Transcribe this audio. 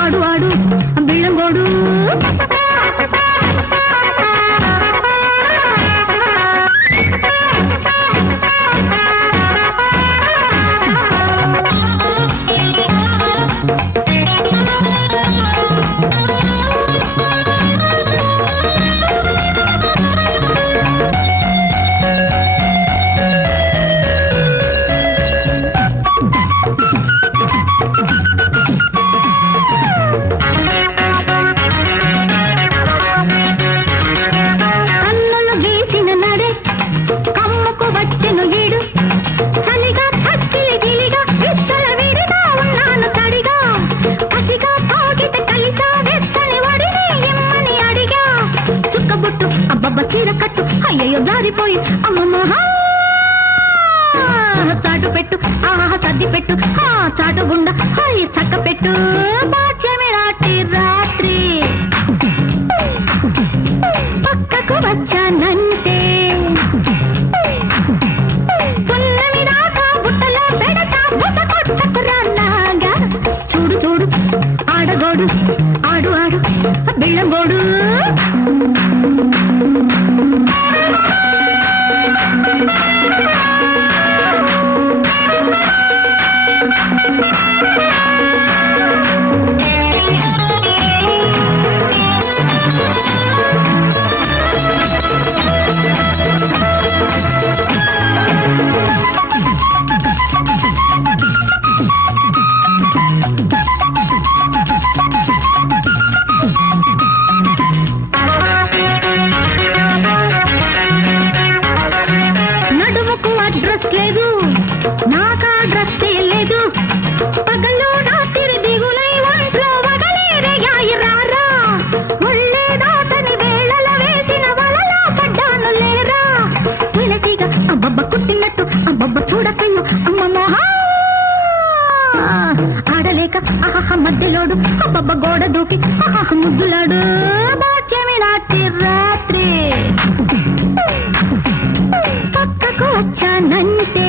ఆడు ఆడు బిళ్ళంగోడు అబ్బబ్బ చీర కట్టు అయ్యయ్యో జారిపోయి అమ్మమ్మ చాటు పెట్టు ఆహా సర్ది పెట్టు చాటు గుండ హాయ్ చక్క పెట్టు భాగ్యమే నాటి రాత్రి పక్కకు వచ్చానంటే పున్నమి దాకా బుట్టలో పెడతా బుట్ట కొట్టకురా నాగా చూడు చూడు ఆడగోడు ఆడు ఆడు బిళ్ళంగోడు లేదు నాకా డ్రెస్ లేదు పగలు రాత్రి దిగులై ఒంట్లో వగలేరయ్యాయిరారా ఒళ్ళే దాతని వేళల వేసిన వలలో పడ్డాను లేరా వెలటిగా అబ్బబ్బ కుట్టినట్టు అబ్బబ్బ చూడకయ్యో అమ్మమ్మ ఆడలేక ఆహా మధ్యలోడు అబ్బబ్బ గోడ దూకి ఆహా ముద్దులాడు భాగ్యమే నాటి రాత్రి పక్కకు వచ్చానంటే